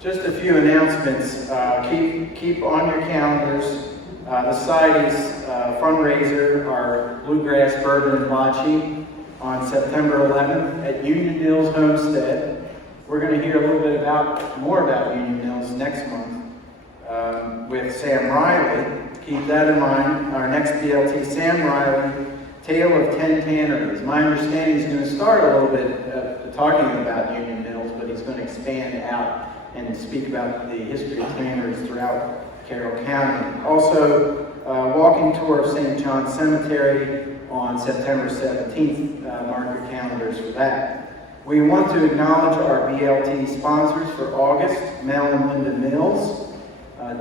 Just a few announcements. Keep on your calendars. The Society's fundraiser, our Bluegrass Bourbon and Bocce, on September 11th at Union Mills Homestead. We're going to hear a little bit more about Union Mills next month with Sam Riley. Keep that in mind. Our next BLT, Sam Riley, Tale of 10 Tanneries. My understanding he's going to start a little bit talking about Union Mills, but he's going to expand out and speak about the history of tanneries throughout Carroll County. Also, walking tour of St. John's Cemetery on September 17th. Mark your calendars for that. We want to acknowledge our BLT sponsors for August, Mel and Linda Mills,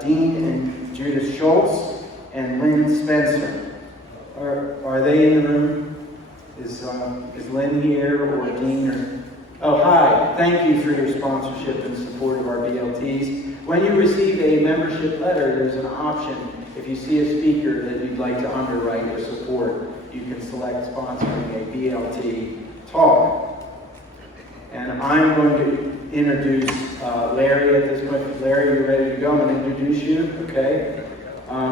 Dean and Judith Schultz, and Lynn Spencer. Are they in the room? Is Lynn here or Dean? Oh, hi. Thank you for your sponsorship and support of our BLTs. When you receive a membership letter, there's an option. If you see a speaker that you'd like to underwrite or support, you can select sponsoring a BLT talk. And I'm going to introduce Larry at this point. Larry, you're ready to go? I'm going to introduce you, okay?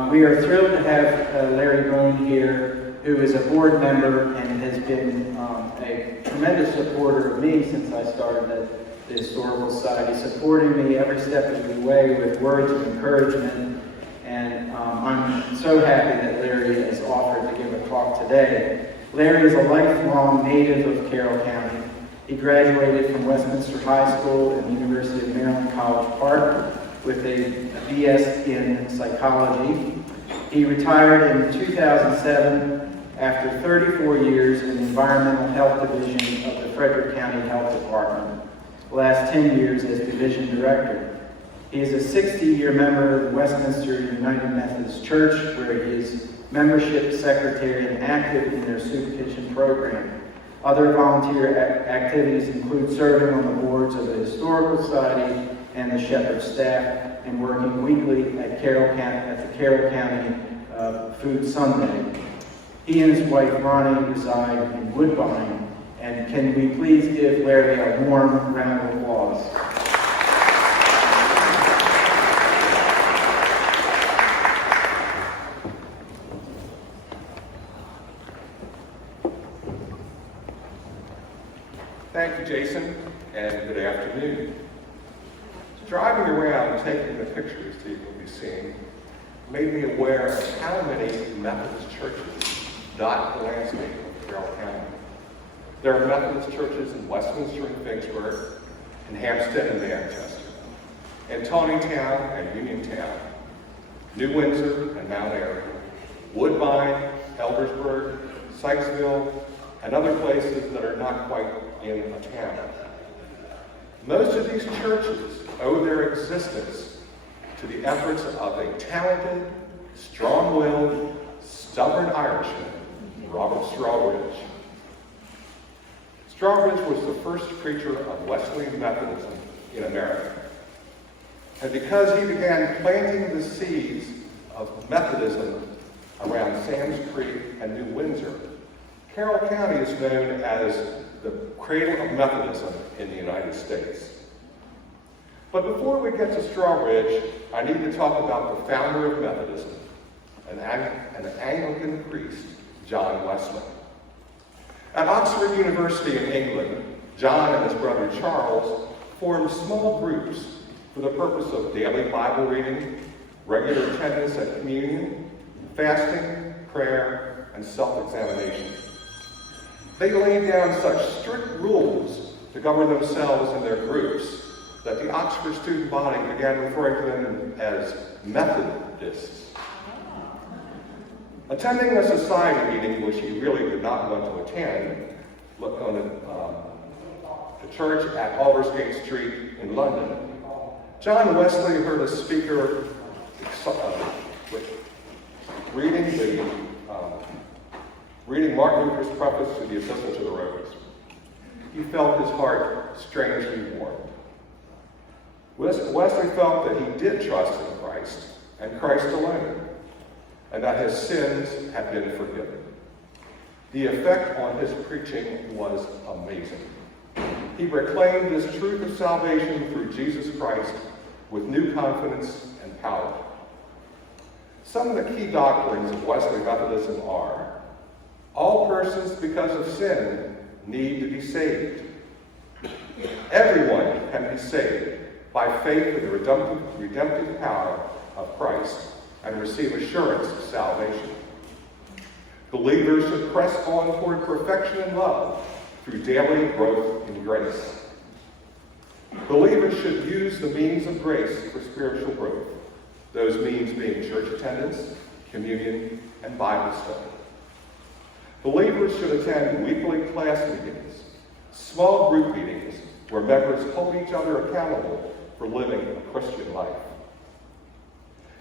We are thrilled to have Larry Bohn here, who is a board member and has been a tremendous supporter of me since I started at the Historical Society, supporting me every step of the way with words of encouragement. And I'm so happy that Larry has offered to give a talk today. Larry is a lifelong native of Carroll County. He graduated from Westminster High School and the University of Maryland College Park with a BS in psychology. He retired in 2007 after 34 years in the Environmental Health Division of the Frederick County Health Department, the last 10 years as Division Director. He is a 60-year member of the Westminster United Methodist Church, where he is membership secretary and active in their soup kitchen program. Other volunteer activities include serving on the boards of the Historical Society and the Shepherd staff, and working weekly at the Carroll County Food Sunday. He and his wife Ronnie reside in Woodbine. And can we please give Larry a warm round of applause? Thank you, Jason, and good afternoon. Driving around and taking the pictures that you will be seeing made me aware of how many Methodist churches dot the landscape of Carroll County. There are Methodist churches in Westminster and Vicksburg, in Hampstead and Manchester, in Tawnytown and Uniontown, New Windsor and Mount Airy, Woodbine, Eldersburg, Sykesville, and other places that are not quite in a town. Most of these churches owe their existence to the efforts of a talented, strong-willed, stubborn Irishman, Robert Strawbridge. Strawbridge was the first preacher of Wesleyan Methodism in America. And because he began planting the seeds of Methodism around Sam's Creek and New Windsor, Carroll County is known as the cradle of Methodism in the United States. But before we get to Strawbridge, I need to talk about the founder of Methodism, an Anglican priest, John Wesley. At Oxford University in England, John and his brother Charles formed small groups for the purpose of daily Bible reading, regular attendance at communion, fasting, prayer, and self-examination. They laid down such strict rules to govern themselves and their groups that the Oxford student body began referring to them as Methodists. Attending a society meeting which he really did not want to attend, looked on the church at Aldersgate Street in London, John Wesley heard a speaker reading Martin Luther's preface to the Epistle to the Romans. He felt his heart strangely warmed. Wesley felt that he did trust in Christ and Christ alone, and that his sins had been forgiven. The effect on his preaching was amazing. he proclaimed this truth of salvation through Jesus Christ with new confidence and power. Some of the key doctrines of Wesley Methodism are: all persons, because of sin, need to be saved. Everyone can be saved by faith in the redemptive power of Christ and receive assurance of salvation. Believers should press on toward perfection in love through daily growth in grace. Believers should use the means of grace for spiritual growth, those means being church attendance, communion, and Bible study. Believers should attend weekly class meetings, small group meetings where members hold each other accountable for living a Christian life.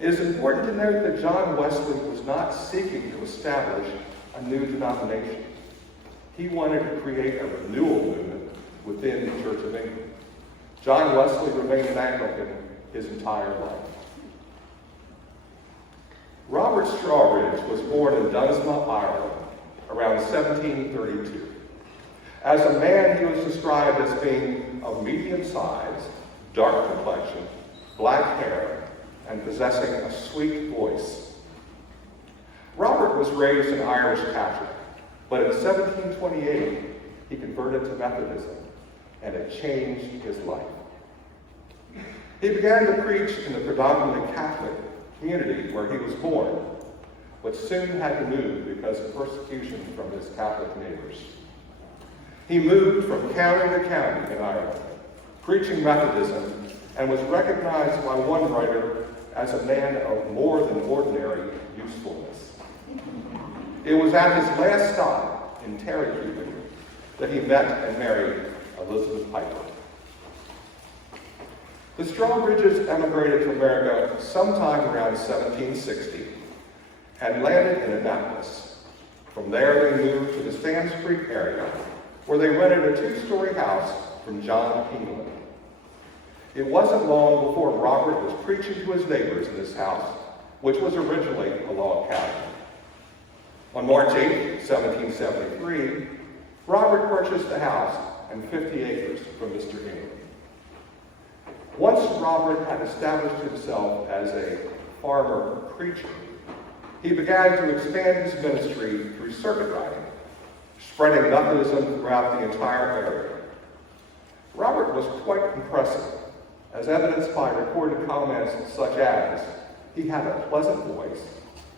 It is important to note that John Wesley was not seeking to establish a new denomination. He wanted to create a renewal movement within the Church of England. John Wesley remained an Anglican his entire life. Robert Strawbridge was born in Dunsmouth, Ireland, around 1732. As a man, he was described as being of medium size, dark complexion, black hair, and possessing a sweet voice. Robert was raised an Irish Catholic, but in 1728, he converted to Methodism, and it changed his life. He began to preach in the predominantly Catholic community where he was born, but soon had to move because of persecution from his Catholic neighbors. He moved from county to county in Ireland, preaching Methodism, and was recognized by one writer as a man of more than ordinary usefulness. It was at his last stop in Terrykeeping that he met and married Elizabeth Piper. The Strawbridges emigrated to America sometime around 1760 and landed in Annapolis. From there, they moved to the Sands Creek area, where they rented a two-story house from John England. It wasn't long before Robert was preaching to his neighbors in this house, which was originally a log cabin. On March 8, 1773, Robert purchased the house and 50 acres from Mr. England. Once Robert had established himself as a farmer preacher, he began to expand his ministry through circuit riding, spreading Methodism throughout the entire area. Robert was quite impressive, as evidenced by recorded comments such as, he had a pleasant voice,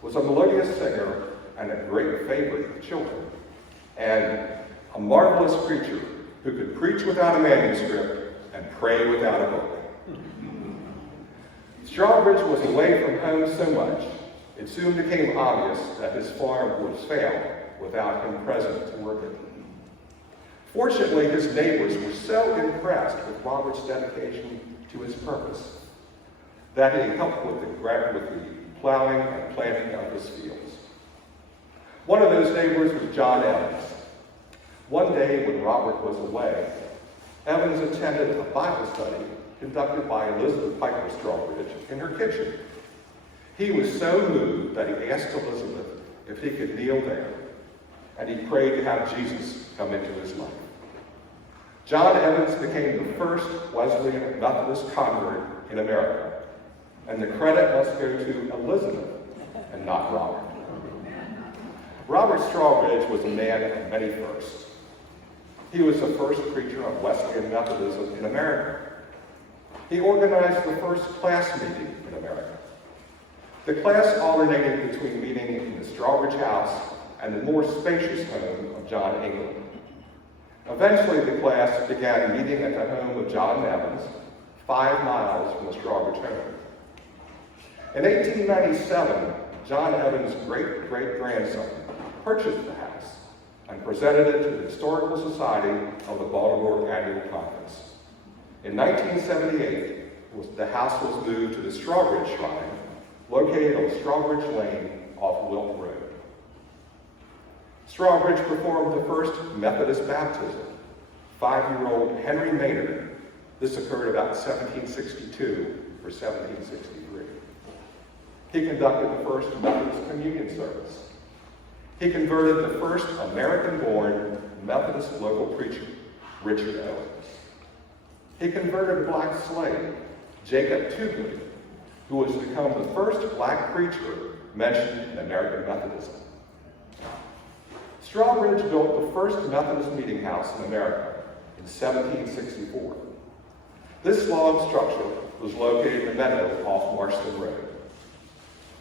was a melodious singer, and a great favorite of children, and a marvelous preacher who could preach without a manuscript and pray without a book. Strawbridge was away from home so much, it soon became obvious that his farm would fail without him present to work it. Fortunately, his neighbors were so impressed with Robert's dedication to his purpose that he helped with the plowing and planting of his fields. One of those neighbors was John Evans. One day when Robert was away, Evans attended a Bible study conducted by Elizabeth Piper Strawbridge in her kitchen. He was so moved that he asked Elizabeth if he could kneel there, and he prayed to have Jesus come into his life. John Evans became the first Wesleyan Methodist convert in America, and the credit must go to Elizabeth and not Robert. Robert Strawbridge was a man of many firsts. He was the first preacher of Wesleyan Methodism in America. He organized the first class meeting in America. The class alternated between meeting in the Strawbridge house and the more spacious home of John England. Eventually, the class began meeting at the home of John Evans, 5 miles from the Strawbridge home. In 1897, John Evans' great-great-grandson purchased the house and presented it to the Historical Society of the Baltimore Annual Conference. In 1978, the house was moved to the Strawbridge Shrine, located on Strawbridge Lane off Wilk Road. Strawbridge performed the first Methodist baptism. 5-year-old Henry Maynard. This occurred about 1762 or 1763. He conducted the first Methodist communion service. He converted the first American-born Methodist local preacher, Richard Owens. He converted a black slave, Jacob Toogood, who was to become the first black preacher mentioned in American Methodism. Strawbridge built the first Methodist meeting house in America in 1764. This log structure was located in a meadow off Marston Road.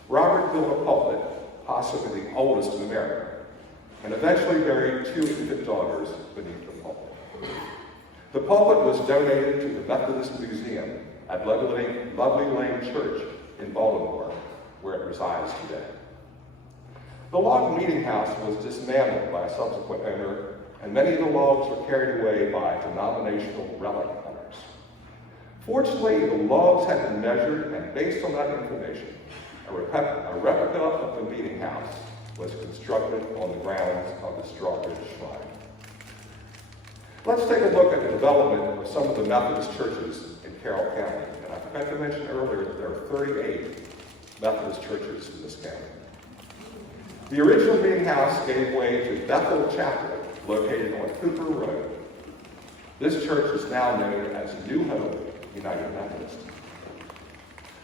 Robert built a pulpit, possibly the oldest in America, and eventually buried 2 infant daughters beneath the pulpit. The pulpit was donated to the Methodist Museum at Lovely Lane Church in Baltimore, where it resides today. The log meeting house was dismantled by a subsequent owner, and many of the logs were carried away by denominational relic hunters. Fortunately, the logs had been measured, and based on that information, a replica of the meeting house was constructed on the grounds of the Strawbridge Shrine. Let's take a look at the development of some of the Methodist churches in Carroll County. And I forgot to mention earlier that there are 38 Methodist churches in this county. The original meeting house gave way to Bethel Chapel, located on Cooper Road. This church is now known as New Hope United Methodist.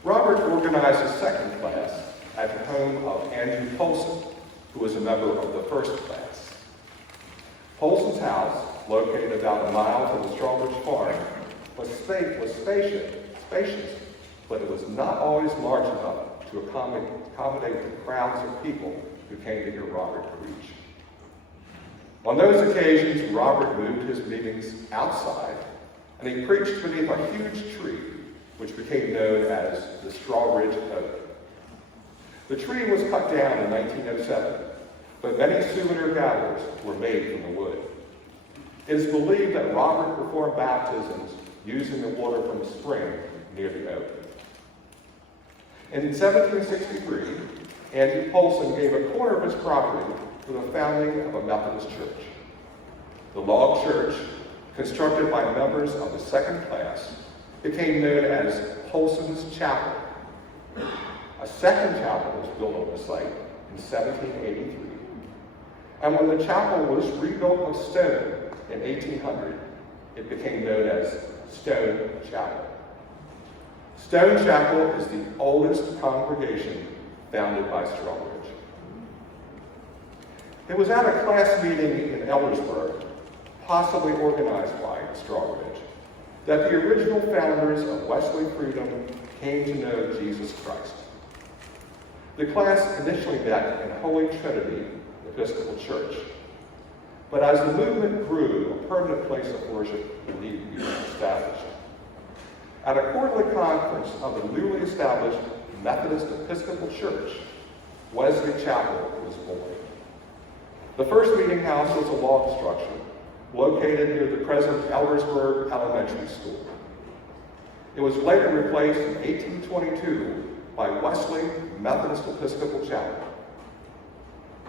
Robert organized a second class at the home of Andrew Polson, who was a member of the first class. Polson's house, located about a mile from the Strawbridge farm, was spacious, but it was not always large enough to accommodate the crowds of people who came to hear Robert preach. On those occasions, Robert moved his meetings outside, and he preached beneath a huge tree, which became known as the Strawbridge Oak. The tree was cut down in 1907, but many souvenir gatherers were made from the wood. It is believed that Robert performed baptisms using the water from a spring near the oak. In 1763, Andrew Polson gave a corner of his property for the founding of a Methodist church. The log church, constructed by members of the second class, became known as Polson's Chapel. A second chapel was built on the site in 1783. And when the chapel was rebuilt of stone in 1800, it became known as Stone Chapel. Stone Chapel is the oldest congregation founded by Strawbridge. It was at a class meeting in Eldersburg, possibly organized by Strawbridge, that the original founders of Wesley Freedom came to know Jesus Christ. The class initially met in Holy Trinity Episcopal Church, but as the movement grew, a permanent place of worship needed to be established. At a quarterly conference of the newly established Methodist Episcopal Church, Wesley Chapel was born. The first meeting house was a log structure located near the present Eldersburg Elementary School. It was later replaced in 1822 by Wesley Methodist Episcopal Chapel.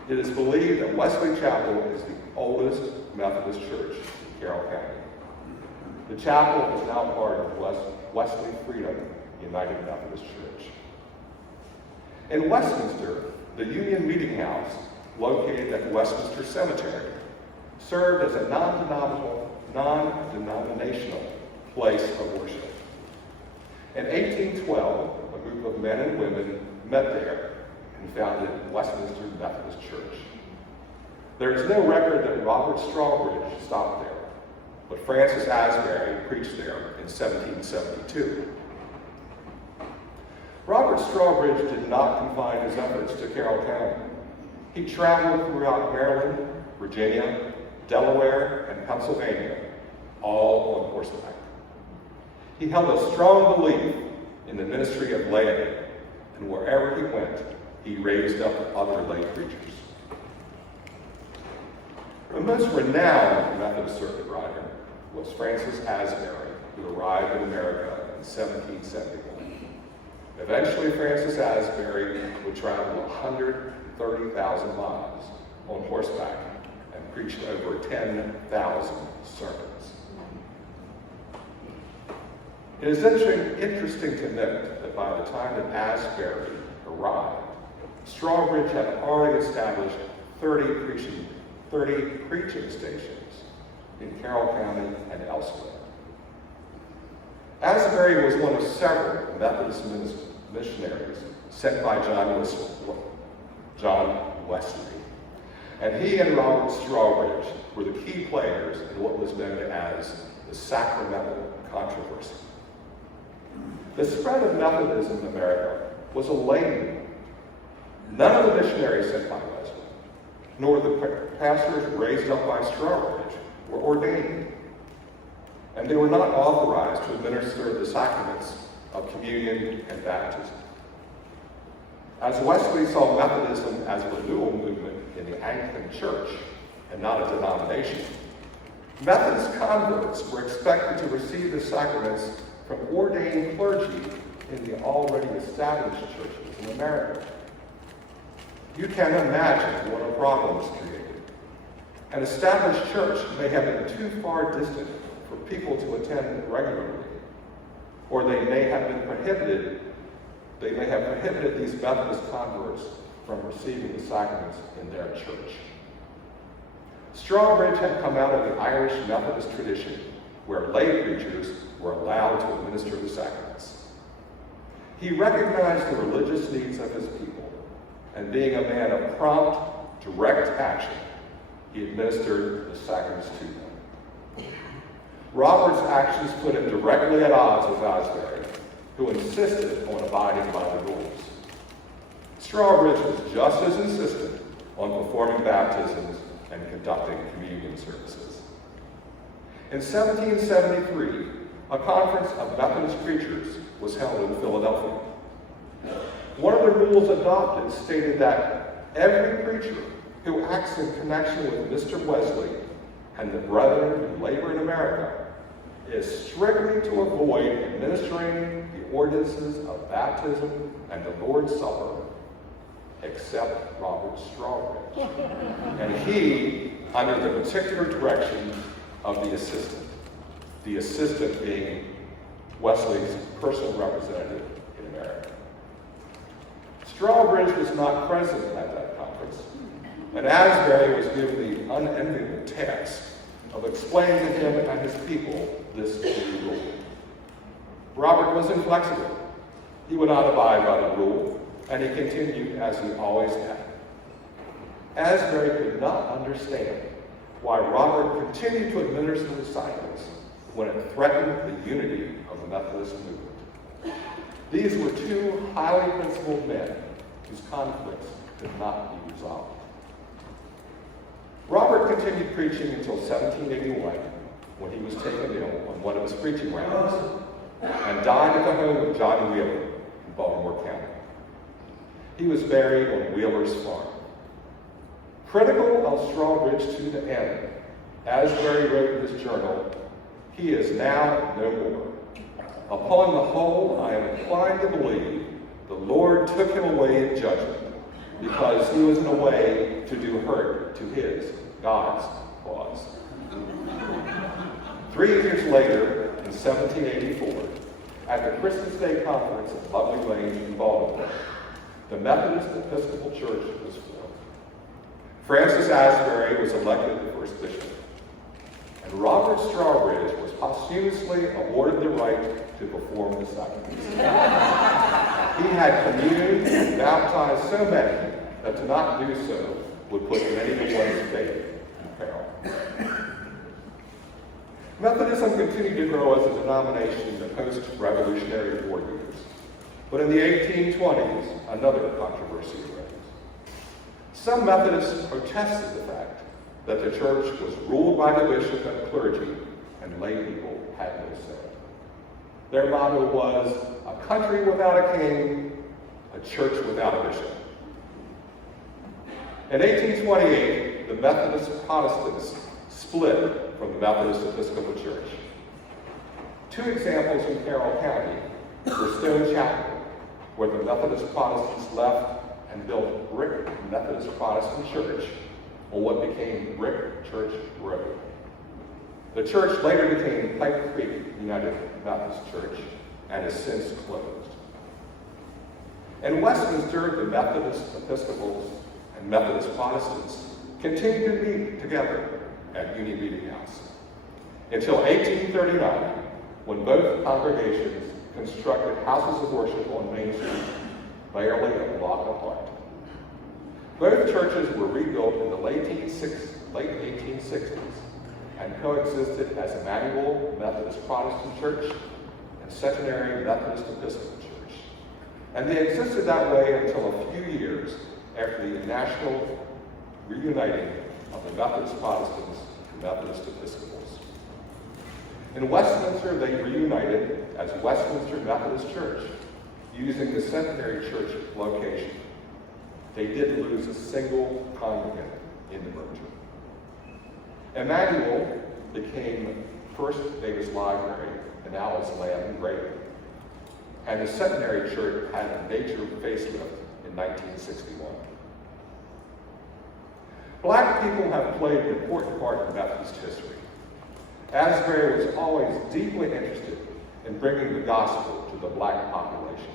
It is believed that Wesley Chapel is the oldest Methodist church in Carroll County. The chapel is now part of Wesley Freedom United Methodist Church. In Westminster, the Union Meeting House, located at Westminster Cemetery, served as a non-denominational place of worship. In 1812, a group of men and women met there and founded Westminster Methodist Church. There is no record that Robert Strawbridge stopped there, but Francis Asbury preached there in 1772. Robert Strawbridge did not confine his efforts to Carroll County. He traveled throughout Maryland, Virginia, Delaware, and Pennsylvania, all on horseback. He held a strong belief in the ministry of laity, and wherever he went, he raised up other lay preachers. The most renowned Methodist circuit rider was Francis Asbury, who arrived in America in 1771. Eventually, Francis Asbury would travel 130,000 miles on horseback and preached over 10,000 sermons. It is interesting to note that by the time that Asbury arrived, Strawbridge had already established 30 preaching stations in Carroll County and elsewhere. Asbury was one of several Methodist missionaries sent by John Wesley, and he and Robert Strawbridge were the key players in what was known as the sacramental controversy. The spread of Methodism in America was a lay movement. None of the missionaries sent by Wesley, nor the pastors raised up by Strawbridge, were ordained. And they were not authorized to administer the sacraments of communion and baptism. As Wesley saw Methodism as a renewal movement in the Anglican Church and not a denomination, Methodist converts were expected to receive the sacraments from ordained clergy in the already established churches in America. You can imagine what a problem was created. An established church may have been too far distant for people to attend regularly, or they may have prohibited these Methodist converts from receiving the sacraments in their church. Strawbridge had come out of the Irish Methodist tradition, where lay preachers were allowed to administer the sacraments. He recognized the religious needs of his people, and being a man of prompt, direct action, he administered the sacraments to them. Robert's actions put him directly at odds with Asbury, who insisted on abiding by the rules. Strawbridge was just as insistent on performing baptisms and conducting communion services. In 1773, a conference of Methodist preachers was held in Philadelphia. One of the rules adopted stated that every preacher who acts in connection with Mr. Wesley and the brethren who labor in America is strictly to avoid administering the ordinances of baptism and the Lord's Supper, except Robert Strawbridge, and he under the particular direction of the assistant being Wesley's personal representative in America. Strawbridge was not present at that conference, and Asbury was given the unenviable task of explaining to him and his people this new rule. Robert was inflexible. He would not abide by the rule, and he continued as he always had. Asbury could not understand why Robert continued to administer the sacraments when it threatened the unity of the Methodist movement. These were two highly principled men whose conflicts could not be resolved. Robert continued preaching until 1781, when he was taken ill on one of his preaching rounds and died at the home of John Wheeler in Baltimore County. He was buried on Wheeler's farm. Critical of Strawbridge to the end, Asbury wrote in his journal, "He is now no more. Upon the whole, I am inclined to believe the Lord took him away in judgment, because he was in a way to do hurt to his, God's, cause." 3 years later, in 1784, at the Christmas Day Conference at Lovely Lane in Baltimore, the Methodist Episcopal Church was formed. Francis Asbury was elected the first bishop, and Robert Strawbridge was posthumously awarded the right to perform the sacraments. He had communed and baptized so many that to not do so would put many to one's faith in peril. Methodism continued to grow as a denomination in the post-Revolutionary War years. But in the 1820s, another controversy arose. Some Methodists protested the fact that the church was ruled by the bishop and clergy, and lay people had no say. Their motto was, "A country without a king, a church without a bishop." In 1828, the Methodist Protestants split from the Methodist Episcopal Church. Two examples in Carroll County were Stone Chapel, where the Methodist Protestants left and built Brick Methodist Protestant Church on what became Brick Church Road. The church later became Pipe Creek United Methodist Church and has since closed. In Westminster, the Methodist Episcopals and Methodist Protestants continued to meet together at Union Meeting House, until 1839, when both congregations constructed houses of worship on Main Street, barely a block apart. Both churches were rebuilt in the late 1860s and coexisted as Emmanuel Methodist Protestant Church and Centenary Methodist Episcopal Church. And they existed that way until a few years after the national reuniting of the Methodist Protestants and Methodist Episcopals. In Westminster, they reunited as Westminster Methodist Church, using the Centenary Church location. They did lose a single congregant in the merger. Emmanuel became First Davis Library and now is Lamb Engraving. And the Centenary Church had a major facelift in 1961. Black people have played an important part in Methodist history. Asbury was always deeply interested in bringing the gospel to the black population.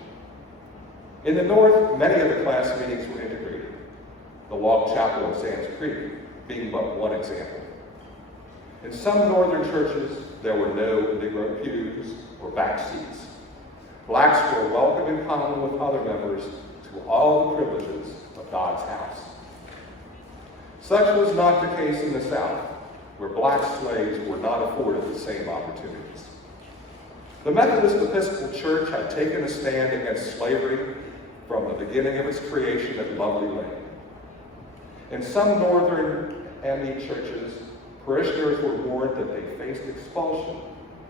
In the North, many of the class meetings were integrated, the log chapel in Sands Creek being but one example. In some northern churches, there were no Negro pews or back seats. Blacks were welcome in common with other members to all the privileges of God's house. Such was not the case in the South, where black slaves were not afforded the same opportunities. The Methodist Episcopal Church had taken a stand against slavery from the beginning of its creation at Lovely Lane. In some northern ME churches, parishioners were warned that they faced expulsion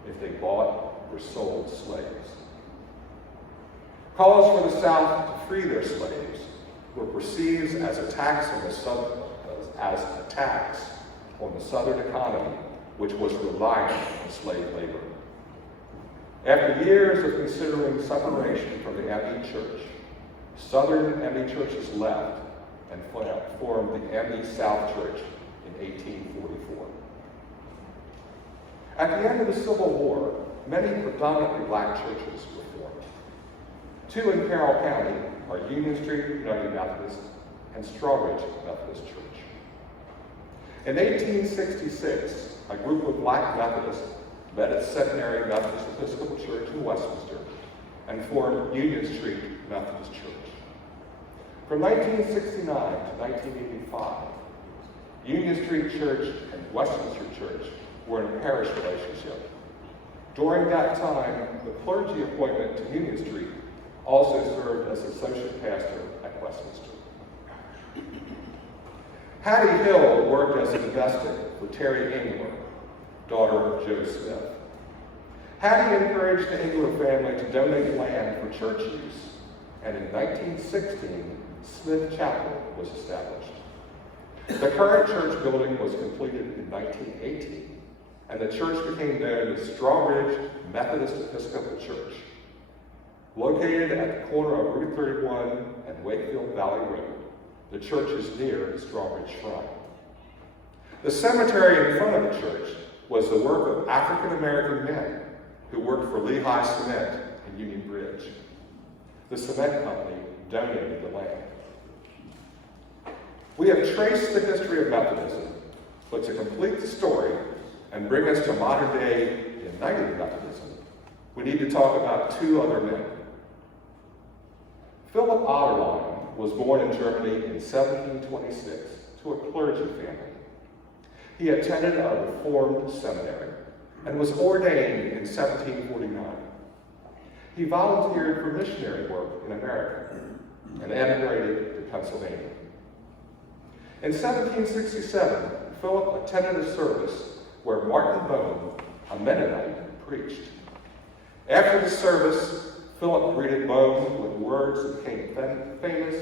if they bought or sold slaves. Calls for the South to free their slaves were perceived as attacks on the Southern economy, which was reliant on slave labor. After years of considering separation from the ME Church, Southern ME churches left and formed the ME South Church in 1844. At the end of the Civil War, many predominantly black churches were formed. Two in Carroll County are Union Street United Methodist and Strawbridge Methodist Church. In 1866, a group of black Methodists met at Centenary Methodist Episcopal Church in Westminster and formed Union Street Methodist Church. From 1969 to 1985, Union Street Church and Westminster Church were in a parish relationship. During that time, the clergy appointment to Union Street also served as associate pastor at Westminster. Hattie Hill worked as a domestic for Terry Engler, daughter of Joe Smith. Hattie encouraged the Engler family to donate land for church use, and in 1916, Smith Chapel was established. The current church building was completed in 1918, and the church became known as Strawbridge Methodist Episcopal Church. Located at the corner of Route 31 and Wakefield Valley Road, the church is near the Strawbridge Shrine. The cemetery in front of the church was the work of African-American men who worked for Lehigh Cement in Union Bridge. The cement company donated the land. We have traced the history of Methodism, but to complete the story and bring us to modern-day United Methodism, we need to talk about two other men. Philip Otterlein was born in Germany in 1726 to a clergy family. He attended a Reformed seminary and was ordained in 1749. He volunteered for missionary work in America and emigrated to Pennsylvania. In 1767, Philip attended a service where Martin Bohn, a Mennonite, preached. After the service, Philip greeted Bohn with words that became famous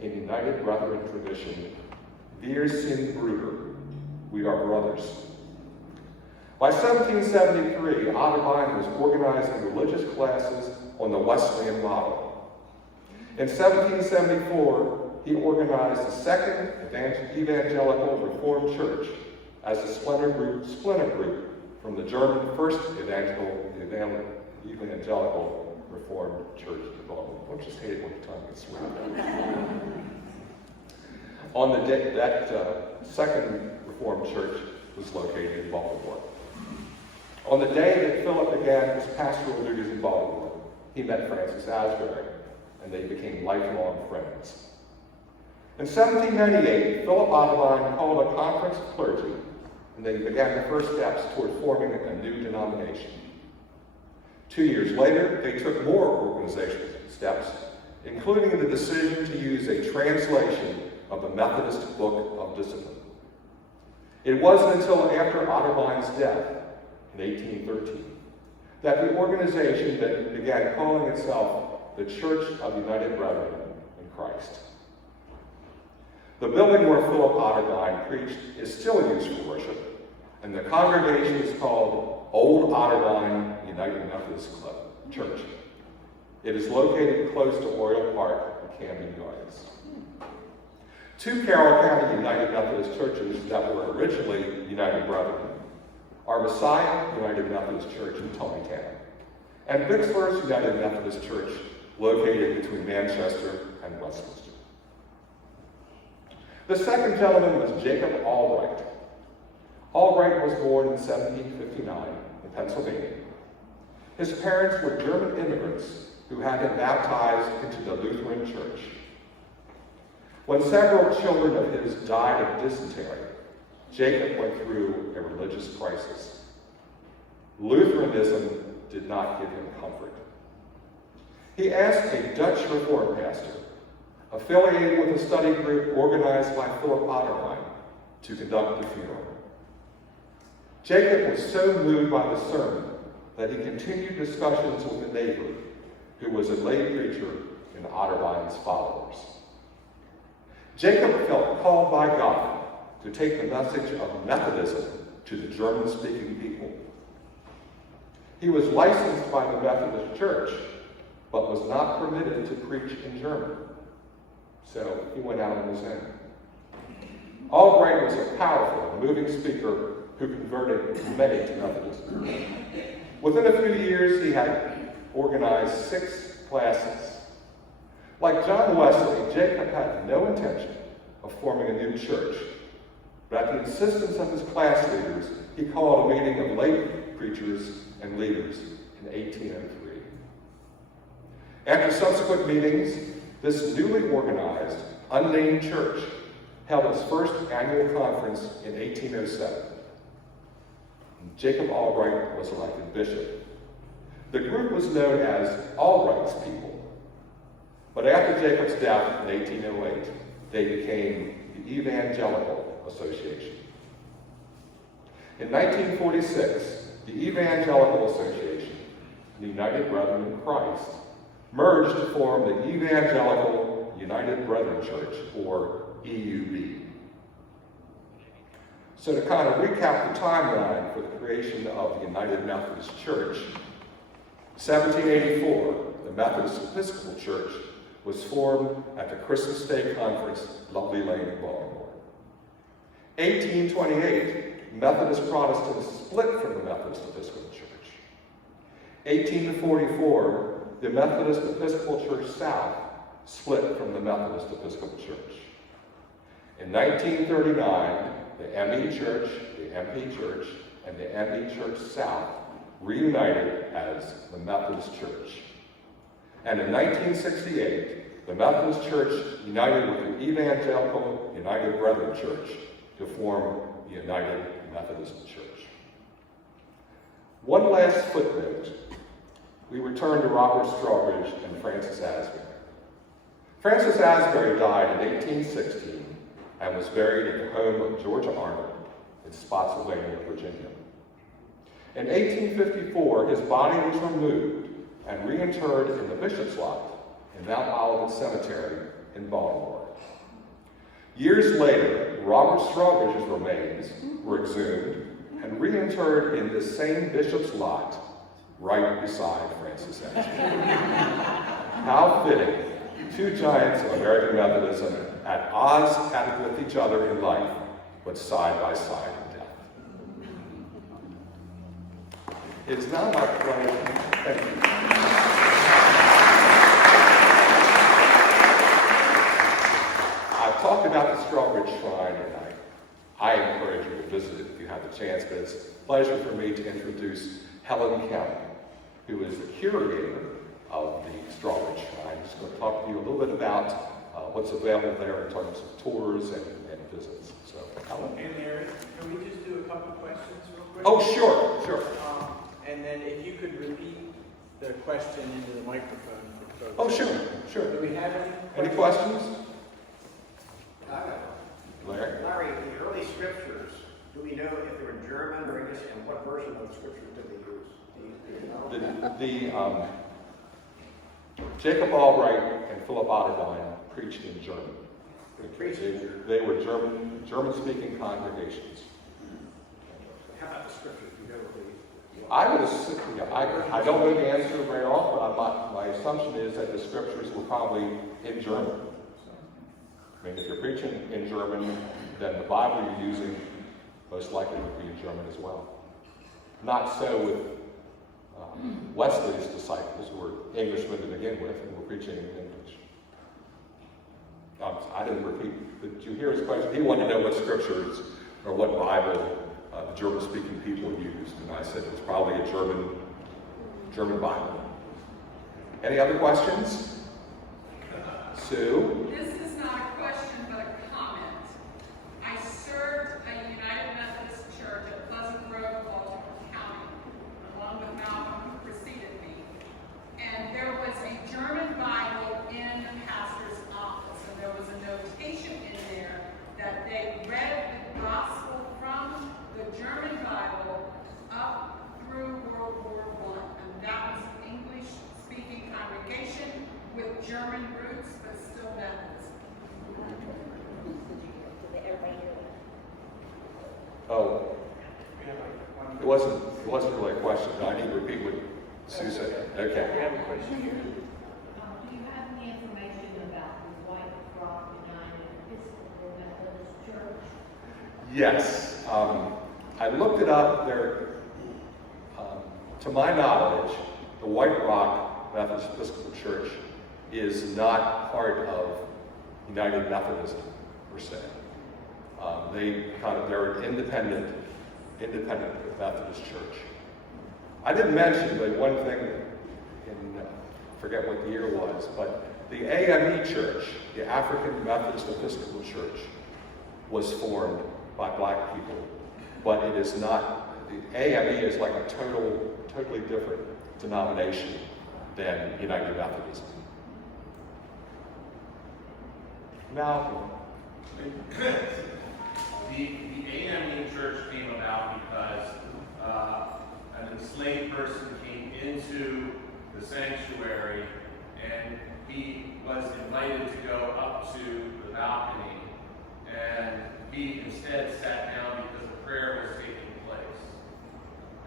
in United Brethren tradition, Wir sind Brüder, we are brothers. By 1773, Otterlein was organizing religious classes on the Wesleyan model. In 1774, he organized the Second Evangelical Reformed Church as a splinter group from the German First Evangelical Reformed Church in Bohn. Don't just hate it when your tongue gets swept. On the day that Second Reformed Church was located in Baltimore. On the day that Philip began his pastoral duties in Baltimore, he met Francis Asbury, and they became lifelong friends. In 1798, Philip Audubon called a conference of clergy, and they began the first steps toward forming a new denomination. 2 years later, they took more organizational steps, including the decision to use a translation of the Methodist Book of Discipline. It wasn't until after Audubon's death in 1813 that the organization began calling itself the Church of United Brethren in Christ. The building where Philip Audubon preached is still used for worship, and the congregation is called Old Audubon United Methodist Club Church. It is located close to Oriole Park and Camden Gardens. Two Carroll County United Methodist churches that were originally United Brethren are Messiah United Methodist Church in Tonytown and Bixler's United Methodist Church located between Manchester and Westminster. The second gentleman was Jacob Allwright. Allwright was born in 1759 in Pennsylvania. His parents were German immigrants who had him baptized into the Lutheran Church. When several children of his died of dysentery, Jacob went through a religious crisis. Lutheranism did not give him comfort. He asked a Dutch Reformed pastor, affiliated with a study group organized by Philip Audubon, to conduct the funeral. Jacob was so moved by the sermon that he continued discussions with a neighbor who was a lay preacher in Audubon's followers. Jacob felt called by God to take the message of Methodism to the German-speaking people. He was licensed by the Methodist Church, but was not permitted to preach in German. So he went out on his own. Allwright was a powerful and moving speaker who converted many to Methodism. Within a few years, he had organized 6 classes. Like John Wesley, Jacob had no intention of forming a new church, but at the insistence of his class leaders, he called a meeting of lay preachers and leaders in 1803. After subsequent meetings, this newly organized, unnamed church held its first annual conference in 1807. Jacob Allwright was elected bishop. The group was known as Allwright's people. But after Jacob's death in 1808, they became the Evangelical Association. In 1946, the Evangelical Association and the United Brethren in Christ merged to form the Evangelical United Brethren Church, or EUB. So to kind of recap the timeline for the creation of the United Methodist Church, 1784, the Methodist Episcopal Church was formed at the Christmas Day Conference, Lovely Lane, Baltimore. 1828, Methodist Protestants split from the Methodist Episcopal Church. 1844, the Methodist Episcopal Church South split from the Methodist Episcopal Church. In 1939, the ME Church, the MP Church, and the ME Church South reunited as the Methodist Church. And in 1968, the Methodist Church united with the Evangelical United Brethren Church to form the United Methodist Church. One last footnote. We return to Robert Strawbridge and Francis Asbury. Francis Asbury died in 1816 and was buried at the home of Georgia Arnold in Spotsylvania, Virginia. In 1854, his body was removed and reinterred in the Bishop's Lot in Mount Olivet Cemetery in Baltimore. Years later, Robert Strawbridge's remains were exhumed and reinterred in the same Bishop's Lot right beside Francis Asbury. How fitting, 2 giants of American Methodism at odds with each other in life, but side by side in death. It's now my pleasure. Thank you. I've talked about the Strawbridge Shrine, and I encourage you to visit it if you have the chance, but it's a pleasure for me to introduce introduce Helen Kemp, who is the curator of the Strawbridge Shrine. I'm just going to talk to you a little bit about what's available there in terms of tours and visits. So, Helen. Hey Larry, can we just do a couple questions real quick? Oh, sure. And then if you could repeat the question into the microphone for folks. Oh, sure. Do we have Any questions? Larry? Larry, the early scriptures, do we know if they were German or English, and what version of the scriptures did they use? Do you know? Jacob Albright and Philip Otterbein preached in German. They were German-speaking congregations. How about the scriptures? Do you know what they I would assume, I don't know the answer very often, but my assumption is that the scriptures were probably in German. I mean, if you're preaching in German, then the Bible you're using most likely would be in German as well. Not so with Wesley's disciples, who were Englishmen to begin with, and were preaching in English. I didn't repeat. Did you hear his question? He wanted to know what scriptures or what Bible the German-speaking people used, and I said it was probably a German Bible. Any other questions? Sue? This is not a question, but a comment. I served a United Methodist church at Pleasant Grove, Baltimore County, along with Malcolm, who preceded me. And there was a German Bible in the pastor's office, and there was a notation in there that they read the gospel from the German Bible up through World War I. And that was an English-speaking congregation with German roots, but still Methodist. Oh, it wasn't really a question. I need to repeat what Sue said. Okay. We have a question here. Do you have any information about the White Rock United Episcopal Methodist Church? Yes. I looked it up. There, to my knowledge, the White Rock Methodist Episcopal Church is not part of United Methodism per se. They're an independent Methodist church. I didn't mention, but one thing in forget what the year was, but the AME Church, the African Methodist Episcopal Church, was formed by black people, but it is not. The AME is like a totally different denomination than United Methodism. Malcolm. The AME church came about because an enslaved person came into the sanctuary and he was invited to go up to the balcony, and he instead sat down because a prayer was taking place.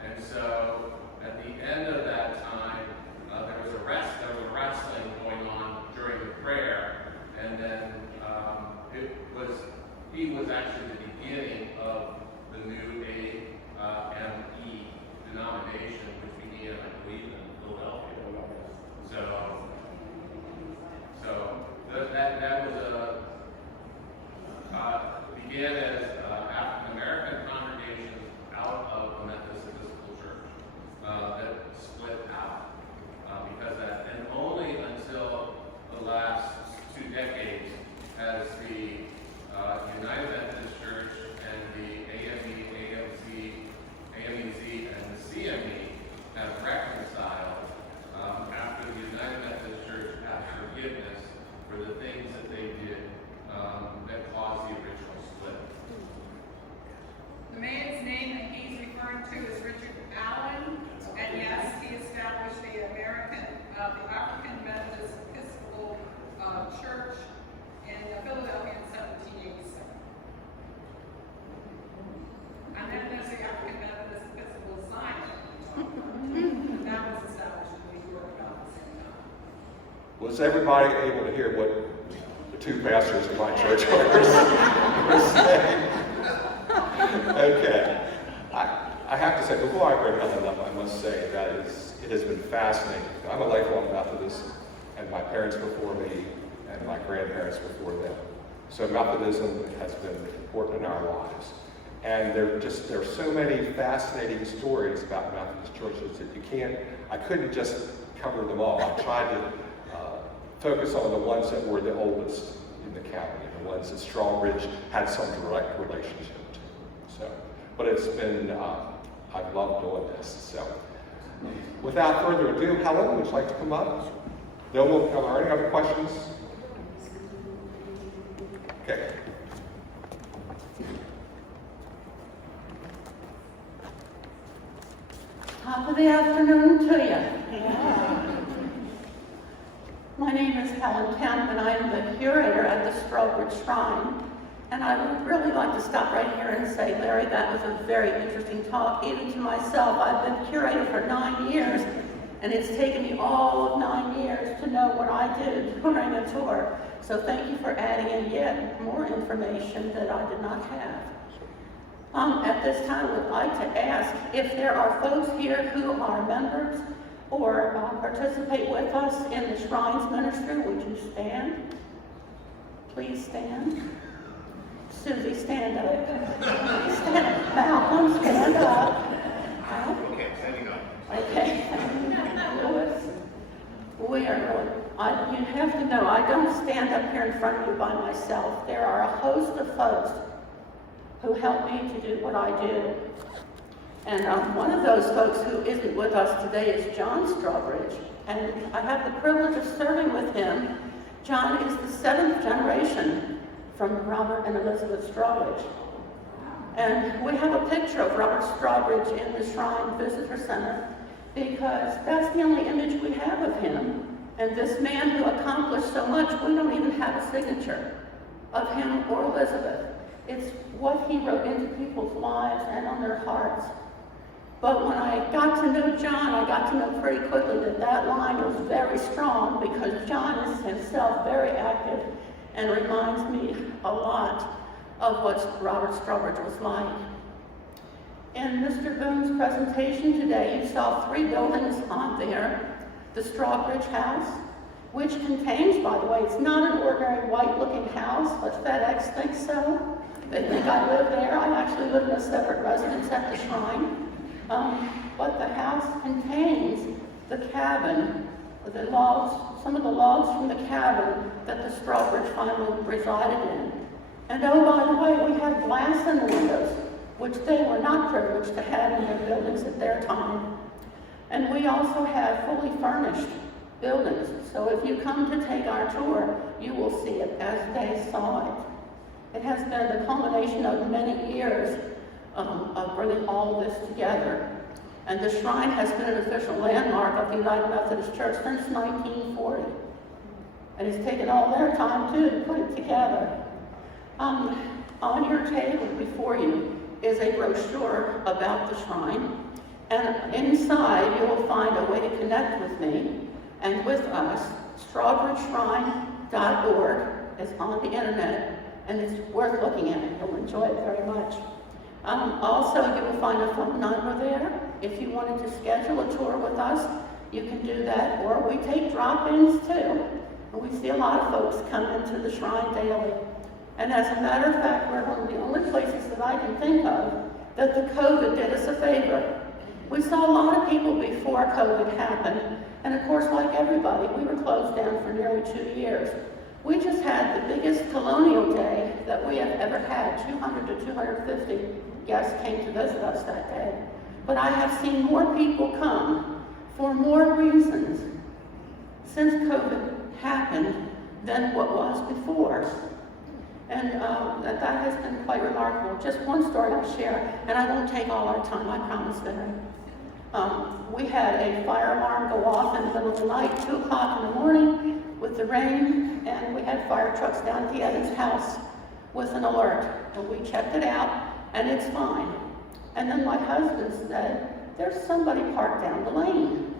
And so at the end of that time, there was wrestling going on during the prayer, and then he was actually the beginning of the new AME denomination, which began, I believe, in Philadelphia. So that was began as African American congregations out of the Methodist Episcopal Church that split out because that, and only until the last 2 decades has the United Methodist Church and the AME, AMEZ, and the CME have reconciled after the United Methodist Church asked forgiveness for the things that they did that caused the original split. The man's name that he's referring to is Richard Allen, and yes, he established the African Methodist Episcopal Church in Philadelphia in 1787. And then there's the African Methodist Episcopal Zion, and that was established in New York about the same time. Was everybody able to hear what the 2 pastors in my church were saying? Okay. I have to say, before I bring Helen up, I must say that it has been fascinating. I'm a lifelong Methodist, and my parents before me, and my grandparents before them. So Methodism has been important in our lives. And there's so many fascinating stories about Methodist churches that I couldn't just cover them all. I tried to focus on the ones that were the oldest in the county, the ones that Strawbridge had some direct relationship to. So, but it's been, I've loved doing this. So, without further ado, Helen, would you like to come up? No, we'll come. Are any other questions? Okay. Top of the afternoon to you. My name is Helen Kemp, and I am the curator at the Strawbridge Shrine. And I would really like to stop right here and say, Larry, that was a very interesting talk. Even to myself, I've been curator for 9 years, and it's taken me all of 9 years to know what I did during a tour. So thank you for adding in yet more information that I did not have. At this time, I would like to ask if there are folks here who are members or participate with us in the Shrine's ministry. Would you stand? Please stand. Susie, stand up. Stand up. Malcolm, stand up. Okay, standing up. Okay. Louis, we are really, you have to know, I don't stand up here in front of you by myself. There are a host of folks who help me to do what I do. And one of those folks who isn't with us today is John Strawbridge. And I have the privilege of serving with him. John is the 7th generation from Robert and Elizabeth Strawbridge. And we have a picture of Robert Strawbridge in the Shrine Visitor Center because that's the only image we have of him. And this man who accomplished so much, we don't even have a signature of him or Elizabeth. It's what he wrote into people's lives and on their hearts. But when I got to know John, I got to know pretty quickly that that line was very strong because John is himself very active and reminds me a lot of what Robert Strawbridge was like. In Mr. Bohn's presentation today, you saw 3 buildings on there. The Strawbridge House, which contains, by the way, it's not an ordinary white-looking house, but FedEx thinks so. They think I live there. I actually live in a separate residence at the Shrine. But the house contains the cabin, the logs, some of the logs from the cabin that the Strawbridge family resided in. And oh, by the way, we have glass in the windows, which they were not privileged to have in their buildings at their time. And we also have fully furnished buildings. So if you come to take our tour, you will see it as they saw it. It has been the culmination of many years of bringing all this together. And the Shrine has been an official landmark of the United Methodist Church since 1940. And it's taken all their time, too, to put it together. On your table before you is a brochure about the Shrine. And inside, you will find a way to connect with me and with us. StrawbridgeShrine.org is on the internet, and it's worth looking at. You'll enjoy it very much. Also, you will find a phone number there. If you wanted to schedule a tour with us, you can do that, or we take drop-ins too. And we see a lot of folks come into the Shrine daily. And as a matter of fact, we're one of the only places that I can think of that the COVID did us a favor. We saw a lot of people before COVID happened, and of course, like everybody, we were closed down for nearly 2 years. We just had the biggest colonial day that we have ever had. 200 to 250 guests came to visit us that day. But I have seen more people come for more reasons since COVID happened than what was before. And that has been quite remarkable. Just one story I'll share, and I won't take all our time, I promise that. We had a fire alarm go off in the middle of the night, 2 o'clock in the morning with the rain, and we had fire trucks down at the Evans house with an alert. And we checked it out, and it's fine. And then my husband said, there's somebody parked down the lane.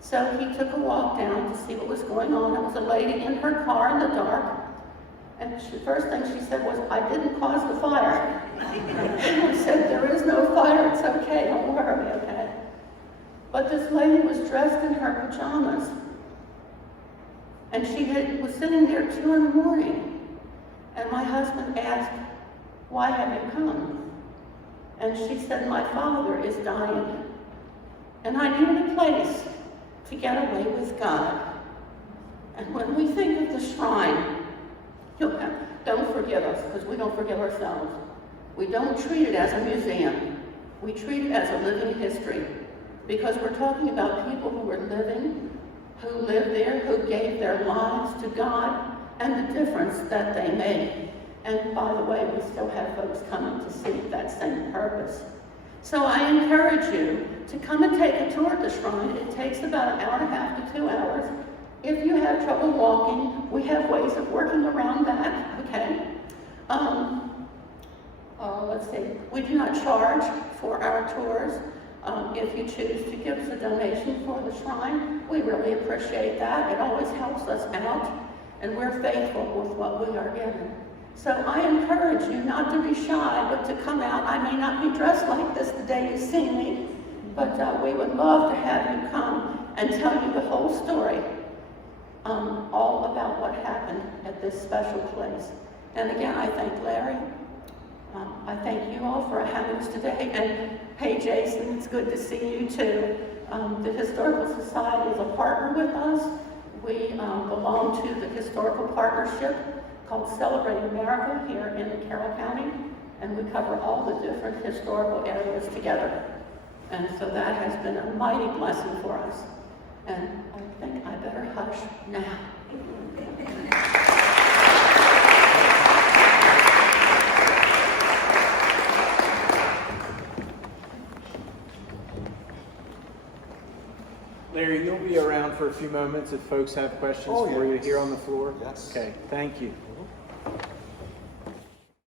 So he took a walk down to see what was going on. There was a lady in her car in the dark, and the first thing she said was, I didn't cause the fire. I said, there is no fire, it's okay, don't worry, okay? But this lady was dressed in her pajamas, and she was sitting there 2 in the morning. And my husband asked, why have you come? And she said, my father is dying, and I needed a place to get away with God. And when we think of the shrine, don't forgive us, because we don't forgive ourselves. We don't treat it as a museum. We treat it as a living history, because we're talking about people who were living, who lived there, who gave their lives to God, and the difference that they made. And by the way, we still have folks coming to see that same purpose. So I encourage you to come and take a tour at the shrine. It takes about an hour and a half to 2 hours. If you have trouble walking, we have ways of working around that, okay? Let's see, we do not charge for our tours. If you choose to give us a donation for the shrine, we really appreciate that. It always helps us out, and we're faithful with what we are given. So I encourage you not to be shy, but to come out. I may not be dressed like this the day you see me, but we would love to have you come and tell you the whole story, all about what happened at this special place. And again, I thank Larry. I thank you all for having us today. And hey, Jason, it's good to see you too. The Historical Society is a partner with us. We belong to the historical partnership called Celebrating America here in Carroll County, and we cover all the different historical areas together. And so that has been a mighty blessing for us. And I think I better hush now. Larry, you'll be around for a few moments if folks have questions Oh, for you yes. here on the floor? Yes. Okay, thank you.